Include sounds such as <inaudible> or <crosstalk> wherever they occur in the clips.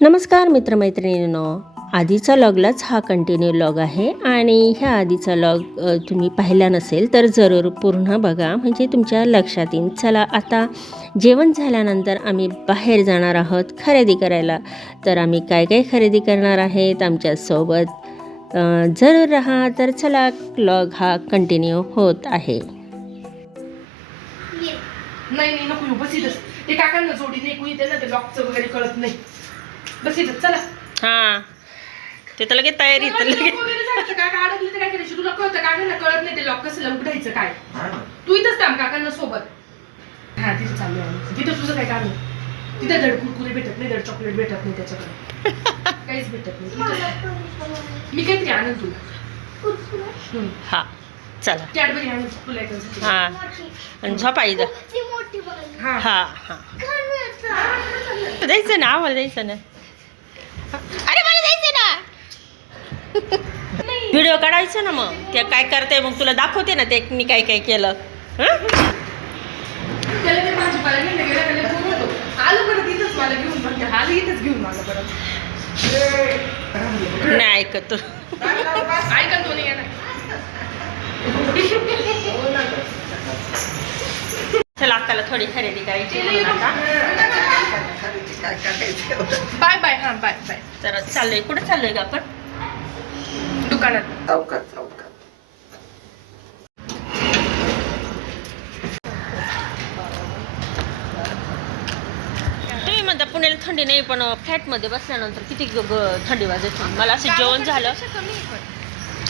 नमस्कार मित्रमैत्रिणींनो. आधीचा लॉगलाच हा कंटिन्यू लॉग आहे आणि ह्या आधीचा लॉग तुम्ही पाहिला नसेल तर जरूर पूर्ण बघा. म्हणजे तुमच्या लक्षात येईल. चला आता जेवण झाल्यानंतर आम्ही बाहेर जाणार आहोत खरेदी करायला. तर आम्ही काय काय खरेदी करणार आहेत आमच्यासोबत? जरूर राहा. तर चला लॉग हा कंटिन्यू होत आहे. नाही नाही नको ते काकांना जोडी नाही कुणी त्यांना ते लॉकचं वगैरे कळत नाही. बस इथं चला. हां. ते तर लगेच तयारी तर लगेच. काय करायचं? तुला कळतं काकांना कळत नाही ते लॉक कसं काय? तू इथंच थांब काकांना सोबत. हा तिथे चालू आहे तिथं तुझं काय काम आहे? तिथं धड कुरकुरे भेटत नाही धड चॉकलेट भेटत नाही त्याच्याकडे. <laughs> काहीच भेटत नाही. मी काहीतरी आणून तुला. हां चला. कॅडबरी आणून तुला एकासाठी. हां. आणि झोपा इथं. हा. हा हा. जायचं ना आम्हाला जायचं ना. अरे मला जायचं ना. व्हिडिओ काढायचं ना मग. ते काय करते मग तुला दाखवते ना ते मी काय काय केलं. हं? नाही ऐकत तू. ऐका तो नाही येणार. चला अक्काला थोडी खरेदी करायची बाय बाय हा बाय बाय. तर चाललोय. कुठं चाललोय का आपण? दुकानात. चौकात चौकात तुम्ही म्हणता पुण्याला थंडी नाही पण फ्लॅटमध्ये बसल्यानंतर किती थंडी वाजायची मला असं जेवण झालं.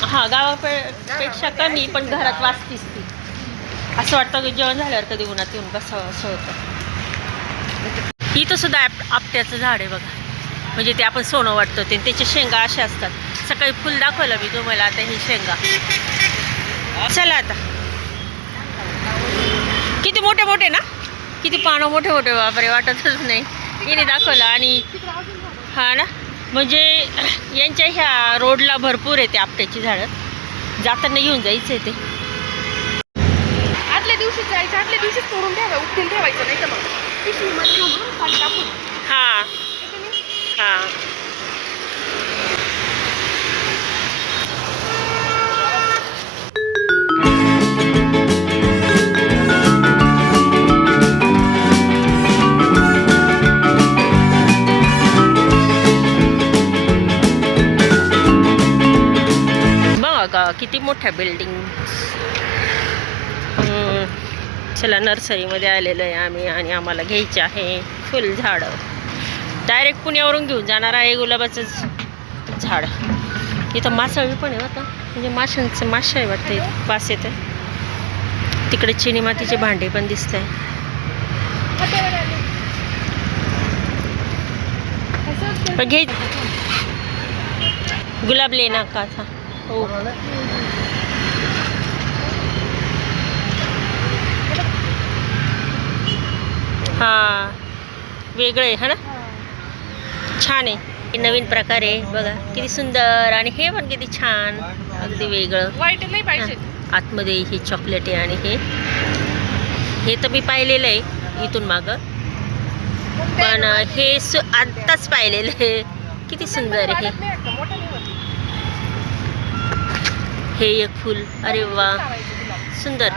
हा गावापेक्षा कमी पण घरात वाचतीच ती. असं वाटतं की जेवण झाल्यावर कधी उन्हात येऊन बसावं असं होतं इथं सुद्धा आप आपट्याचं झाड आहे बघा. म्हणजे ते आपण सोनं वाटतं ते. त्याच्या शेंगा अशा असतात. सकाळी फुल दाखवलं मी तुम्हाला आता ही शेंगा. चला आता. किती मोठे मोठे ना? किती पानं मोठे मोठे बापरे वाटतच नाही. हिने दाखवलं आणि हा ना? म्हणजे यांच्या ह्या रोडला भरपूर आहे ते आपट्याची झाडं. जाताना घेऊन जायचं आहे ते. आदल्या दिवशी जायचं आदल्या दिवशीच तोडून ठेवा उठून ठेवायचं नाही तर मग हां. हां बघा किती मोठ्या बिल्डिंग चला नर्सरीमध्ये आलेलो आहे आम्ही आणि आम्हाला घ्यायचे आहे फुल झाडं. डायरेक्ट पुण्यावरून घेऊन जाणार आहे गुलाबाचं झाड. इथं मासाळी पण आहे आता म्हणजे माशांचं माशा आहे वाटतं इथं पास येतं तिकडे चिनी मातीचे भांडे पण दिसत आहे पण घे. गुलाब लेना का था हो. हां. वेगळं आहे हा ना? छान आहे. हे नवीन प्रकार आहे बघा. किती सुंदर आणि हे पण किती छान. अगदी वेगळं. वाईट नाही पाहिजे. आतमध्ये ही चॉकलेट आहे आणि हे. हे तर मी पाहिलेलं आहे इथून मागं. पण हे सु आत्ताच पाहिलेलं आहे. किती सुंदर आहे. हे. हे एक फुल. अरे वा. सुंदर.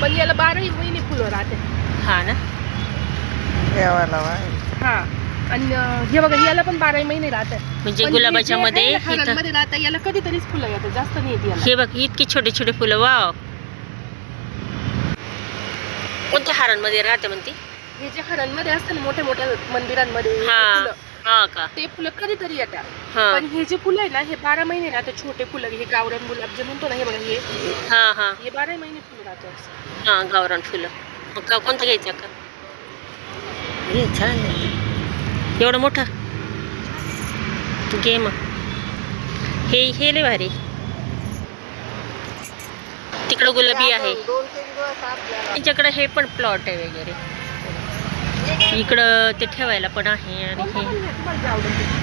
पण याला बाराही महिने फुलं राहते. हा ना. देवाला हा. आणि हे बघा याला पण बाराही महिने राहते म्हणजे गुलाबाच्या मध्ये इथं हारांमध्ये राहतं याला कधीतरीच फुलं येतात जास्त नाही येत याला. हे बघ इतकी छोटे छोटे फुलं वाव. कोणत्या हारांमध्ये राहते म्हणते? हे जे हारांमध्ये असतं ना मोठ्या मोठ्या मंदिरांमध्ये हे हा. फुलं, हा का? ते फुलं कधीतरी येतात. हा. पण हे जे फुलं आहे ना हे बारा महिने राहतात छोटे फुलं. हे गावरान गुलाब जे म्हणतो ना हे बघा हे. हा हा. हे बारा महिने फुलं राहतात. हा गावरान फुलं. मग का कोणतं घ्यायचं का? हे छान एवढं मोठं? तू घे मग. हे हे लय भारी. तिकडं गुलाबी आहे. त्याच्याकडं त्यांच्याकडे हे पण प्लॉट आहे वगैरे. इकडं ते ठेवायला पण आहे आणि हे.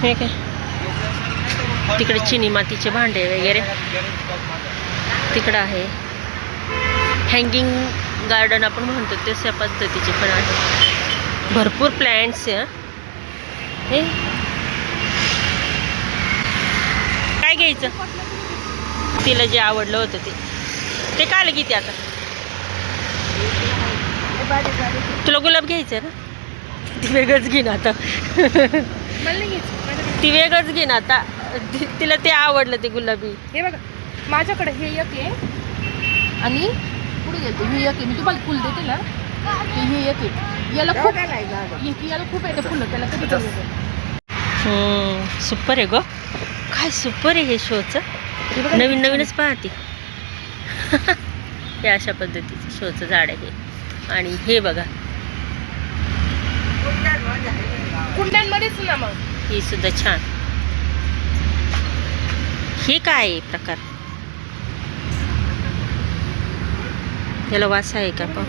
हे काय? तिकडे चिनी मातीचे भांडे वगैरे. तिकडं आहे. हँगिंग गार्डन आपण म्हणतो तशा पद्धतीचे पण आहे. भरपूर प्लॅन्ट्स आहे हं. काय घ्यायचं? तिला जे आवडलं होतं ते. ते काय किती आता. तुला गुलाब घ्यायचं ना? ती वेगळंच घेईन आता. ती वेगळंच घेईन आता. तिला ते आवडलं ते गुलाबी. हे बघा माझ्याकडे हे एक आहे. आणि पुढे गेलते हे एक आहे. मी तुम्हाला फुल देते ना. हे आहे याला खूप हे- याला खूप येते फुलं त्याला कधी येते. सुपर आहे ग. काय सुपर आहे हे शोचं. हे नवीन नवीनच पाहते. <laughs> हे अशा पद्धतीचं शोचं झाड आहे हे. आणि हे बघा. कुंड्यांमध्येच ना मग. ही सुद्धा छान. हे काय प्रकार? याला वास आहे का? पण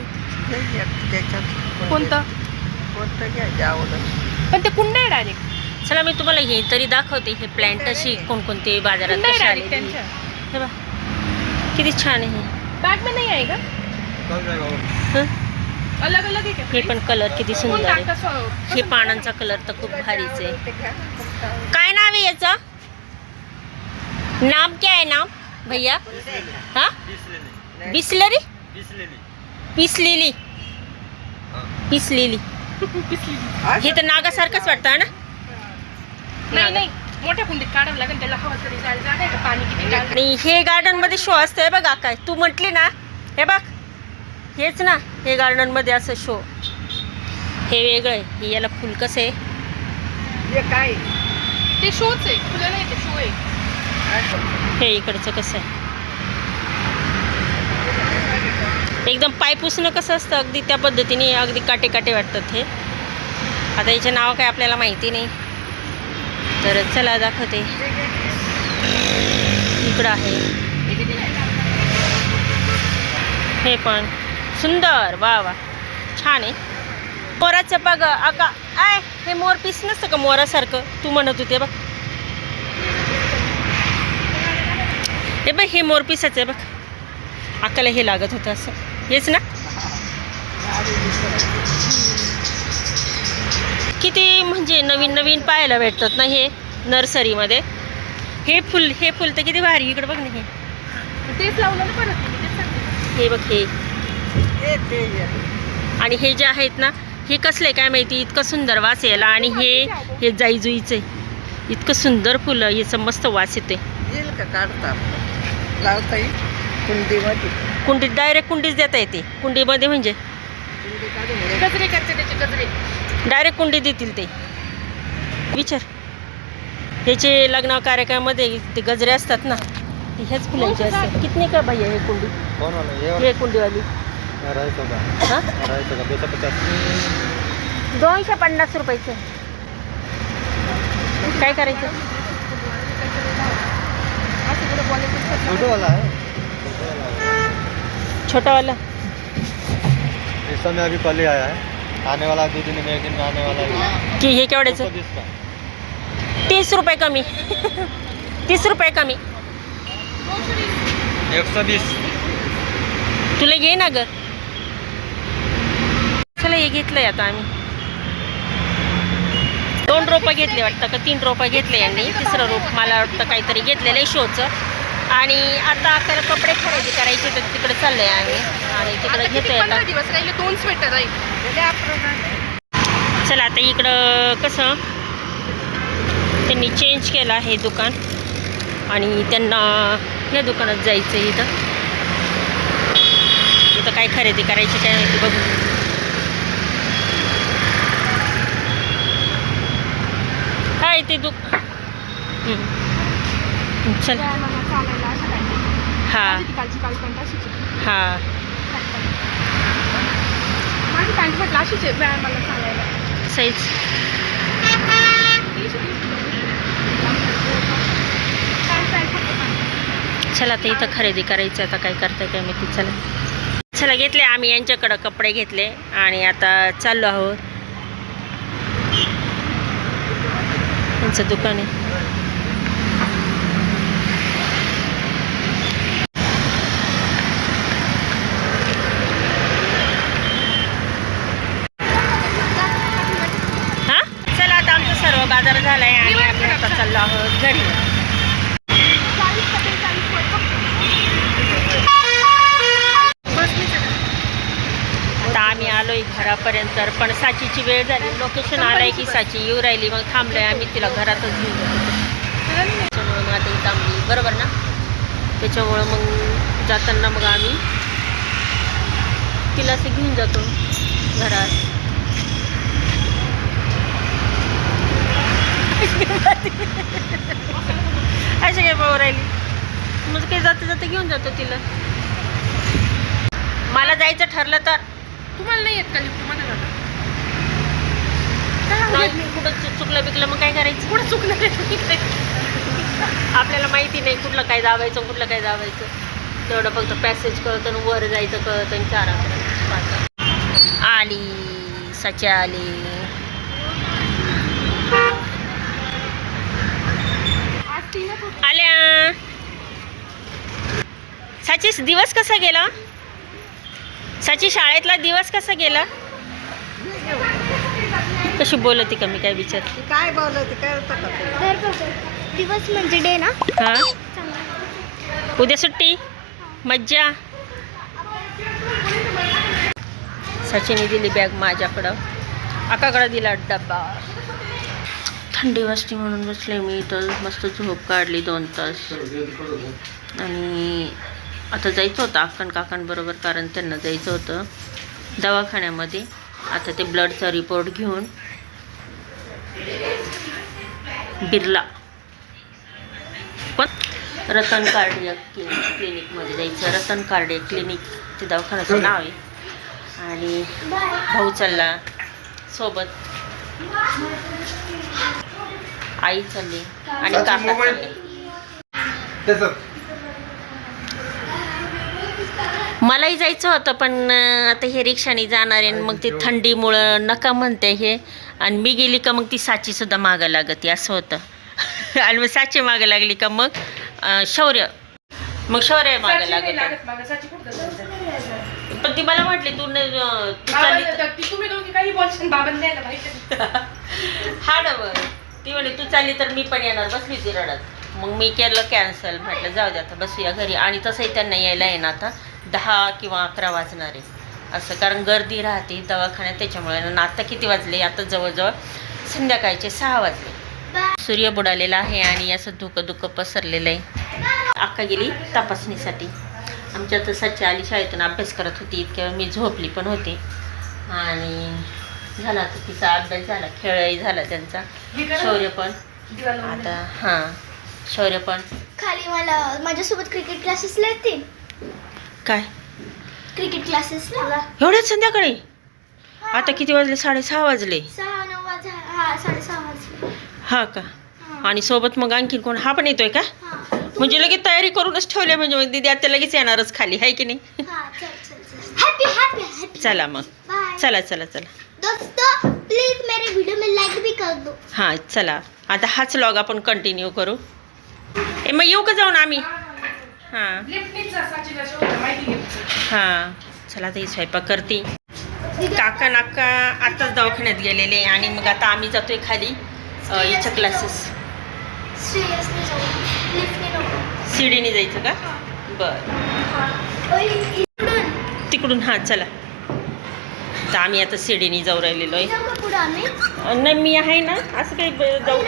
त्याच्यात. कोणतं? कोणतं घ्यायचं आवडत पण ते कुंड आहे डायरेक्ट चला मी तुम्हाला हे तरी दाखवते हे प्लॅन्ट अशी कोणकोणते बाजारात कुंड आहे डायरेक्ट आलेली. त्यांच्या. हे बघ किती छान आहे हे. बॅग में नाही आहे का? हं? अलग अलग आहे का? हे पण कलर किती सुंदर आहे. हे पानांचा कलर तर खूप भारीच आहे. काय नाव आहे याचं? नाम क्या है नाम? भैया? हा? बिस्लरी. पिसलेली. पिसलेली. पिसली. हे तर नागासारखंच वाटतं ना? नाही नाही. मोठ्या कुंडीत काढावं लागेल त्याला हवा तरी जायला जागा आहे का पाणी किती टाकायचं? आणि हे गार्डनमध्ये शो असतंय बघा काय. तू म्हटली ना हे बघ. हेच ना हे गार्डनमध्ये असं शो हे वेगळं आहे. हे याला फुल कसं आहे? हे काय? ते शोच आहे. फुलं नाही ते शो आहे. हे इकडचं कसं आहे? एकदम पाय पुसणं कसं असतं? अगदी त्या पद्धतीने अगदी काटे काटे वाटतात हे. आता याचे नाव काय आपल्याला माहिती नाही. तर चला दाखवते. इकडं आहे. हे पण. सुंदर. वा वा. छान आहे. मोराचं बघ अका आय हे मोर पीस नसतं का मोरासारखं? तू म्हणत होते बघ. हे बघ हे मोरपीसच आहे बघ. अक्काला हे लागत होतं असं. हेच ना. किती म्हणजे नवीन नवीन पाहायला भेटतात ना हे नर्सरीमध्ये. हे फुल हे फुल तर किती भारी. इकडे बघ ना हे. तेच लावलं ना परत. हे बघ हे. आणि हे जे आहेत ना हे कसले काय माहिती? इतकं सुंदर वास यायला. आणि हे हे जाईजुईचं. आहे इतकं सुंदर फुलं याचं मस्त वास येते येईल का? काढता. लावता येईल. कुंडीमध्ये. कुंडीत डायरेक्ट कुंडीच देता येते. कुंडीमध्ये म्हणजे? कुंडी काढून घे. गजरे करते त्याचे गजरे डायरेक्ट कुंडी देतील ते. विचार. ह्याचे लग्न कार्यक्रमामध्ये ते गजरे असतात ना ते ह्याच फुलांचे असतात. कितने का भैया हे कुंडी? कौन वाला. ये हे कुंडीवाली. वाला अढ़ाई सौ का हां? अढ़ाई सौ का दो सौ पचास. दोनशे पन्नास रुपयाचं. काय करायचं? असं कुठं बोलायचं छोटो वाला। इस समय अभी कल ही आया है। आने वाला दो दिन में एक दिन में आने वाला है। की हे केवढ्याचं तीस रुपये कमी। तीस रुपये कमी। एक सौ बीस। तुला घे ना ग चला हे घेतलंय आता आम्ही। दोन रोपं घेतले वाटतं का? तीन रोपं घेतले यांनी. तिसरं रोप मला वाटतं काहीतरी घेतलेलं आहे शोचं. आणि आता आपल्याला कपडे खरेदी करायचे तर तिकडे चाललंय आम्ही. आणि तिकडे घेतोय आता. दिवस राहिले दोन स्वेटर राहील. चला आता इकडं कसं? त्यांनी चेंज केलं आहे दुकान. आणि त्यांना या दुकानात जायचं आहे इथं. इथं काय खरेदी करायची काय माहिती बघू. काय ते दुक हम्म. चल. हा. हा. पॅन्ट. चला तर इथं खरेदी करायचं आता काय करताय काय माहिती चला. चला घेतले आम्ही यांच्याकडं कपडे घेतले आणि आता चाललो आहोत. यांचं दुकान आहे. वगैरे झालाय आणि आम्ही आता चाललो आहोत घरी. आता आम्ही आलोय घरापर्यंत. तर पण साचीची वेळ झाली. लोकेशन आलंय की साची येऊ राहिली. मग थांबलोय आम्ही. तिला घरातच घेऊन त्याच्यामुळं मग आता आम्ही बरोबर ना? त्याच्यामुळं मग जाताना मग आम्ही तिला असं घेऊन जातो. घरात असे काय पाहू राहिली मग काही जाता जाता घेऊन जातो तिला. मला जायचं ठरलं तर. तुम्हाला नाही येत का लिफ्ट? मध्ये जाता. कुठं चुकलं बिकलं मग काय करायचं? पुढे चुकलं? आपल्याला माहिती नाही कुठलं काय दाबायचं कुठलं काय दाबायचं तेवढं फक्त पॅसेज कळतं वर जायचं कळतं आणि चार आली सची आली आल्या साची दिवस कसा गेला? साची शाळेतला दिवस कसा गेला? कशी बोलती का मी काय विचारते? काय बोलत काय दिवस म्हणजे डे ना? हा? उद्या सुट्टी? मज्जा? सचिनी दिली बॅग माझ्याकडं. आकाकडं दिला डब्बा. थंडी वाजती म्हणून बसले मी तर मस्त झोप काढली दोन तास. आणि आता जायचं होतं अक्कन काकांबरोबर कारण त्यांना जायचं होतं दवाखान्यामध्ये. आता ते ब्लडचा रिपोर्ट घेऊन बिर्ला. पण रतन कार्डियक क्लिनिक क्लिनिकमध्ये जायचं. रतन कार्डियक क्लिनिक ते दवाखान्याचं नाव आहे. आणि भाऊ चालला सोबत. आई चालली आणि काका चालले. मलाही जायचं होतं पण आता हे रिक्षाने जाणार आहे आणि मग ते थंडीमुळं नका म्हणते हे. आणि मी गेली का मग ती साचीसुद्धा मागं लागते असं होतं. <laughs> आणि मग साची मागं लागली का मग शौर्य. मग शौर्य मागं लागत? पण ती मला म्हटली तू <laughs> हा ना बरं. ती म्हणे तू चालली तर मी पण येणार बसली ती रडत मग मी केलं कॅन्सल म्हटलं जाऊ दे आता बसूया घरी. आणि तसंही त्यांना यायला ना आता. दहा किंवा अकरा वाजणार. आहे असं कारण गर्दी राहते दवाखान्यात त्याच्यामुळे ना आता किती वाजले आता जवळजवळ संध्याकाळचे सहा वाजले. सूर्य बुडालेला आहे आणि असं धुकं धुकं पसरलेलं आहे. अक्का गेली तपासणीसाठी. आमच्या तर सच्चा आली शाळेतून अभ्यास करत होती इतक्या मी झोपली पण होते. आणि झाला तर तिचा अभ्यास झाला खेळही झाला त्यांचा. शौर्य पण. आता हां शौर्य पण. खाली मला माझ्यासोबत क्रिकेट क्लासेसला येते काय? क्रिकेट क्लासेस एवढ्याच संध्याकाळी? आता किती वाजले? साडेसहा वाजले. सहा नऊ वाजा हा साडेसहा वाजले. हा का. आणि सोबत मग आणखीन कोण? हा पण येतोय का? म्हणजे लगेच तयारी करूनच ठेवल्या म्हणजे दिदी आता लगेच येणारच खाली आहे की नाही? चल मग. चला चला चला. दोस्तों प्लीज मेरे वीडियो में लाइक भी कर दो. हां चला. आता हाच लॉग आपण कंटिन्यू करू. ए मग येऊ का जाऊन आम्ही? हां. हां. चला ती स्वयंपाक करते. काका नाका आताच दवाखान्यात गेलेले आणि मग आता आम्ही जातोय खाली याच्या क्लासेस शिडीने जायचं का? बरं. तिकडून हां चला. तर आम्ही आता शिडीने जाऊ राहिलेलो आहे. नाही मी आहे ना असं काही ब- जाऊ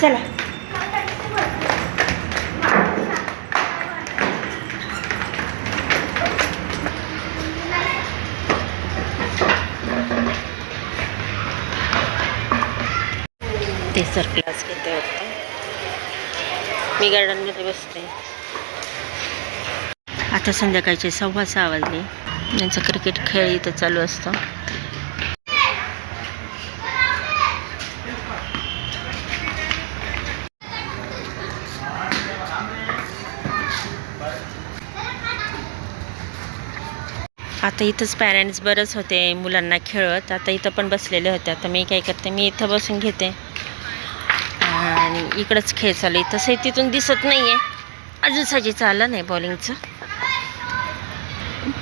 चला. ते सर क्लास घेते वाटतं. मी गार्डनमध्ये बसते. आता संध्याकाळचे सव्वा सहा वाजले. त्यांचं क्रिकेट खेळ इथं चालू असतं. आता इथंच पॅरेंट्स बरंच होते मुलांना खेळत. आता इथं पण बसलेले होते. आता मी काय करते? मी इथं बसून घेते. इकडंच खेळ चालू आहे तसंही तिथून दिसत नाही आहे अजून साजी चाललं नाही बॉलिंगचं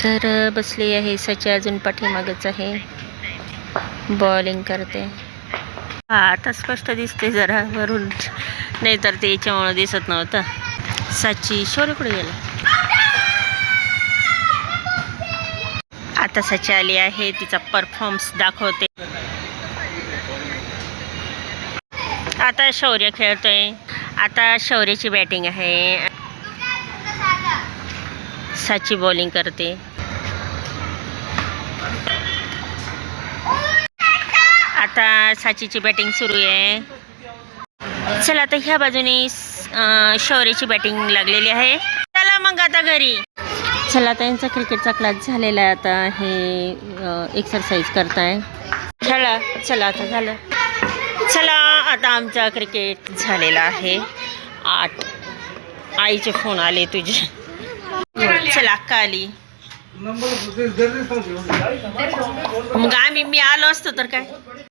तर बसली आहे. सची अजून पाठीमागच आहे. बॉलिंग करते. हा आता स्पष्ट दिसते जरा वरून. नाही तर ते याच्यामुळं दिसत नव्हतं. साची शौर्य कुठे गेला. आता सची आली आहे. तिचा परफॉर्मन्स दाखवते आता शौर्य खेळतोय. आता शौर्यची बॅटिंग आहे. साची बॉलिंग करते. आता साचीची बॅटिंग सुरू आहे. चला आता ह्या बाजूने शौर्यची बॅटिंग लागलेली आहे. चला मग आता घरी. चला आता यांचा क्रिकेटचा क्लास झालेला आहे. आता हे एक्सरसाइज करताय. चला चला आता झालं. चला. आता आमचा क्रिकेट झालेला आहे. आठ. आईचे फोन आले तुझे. चला अक्का आली मग आम्ही मी आलो असतो तर काय?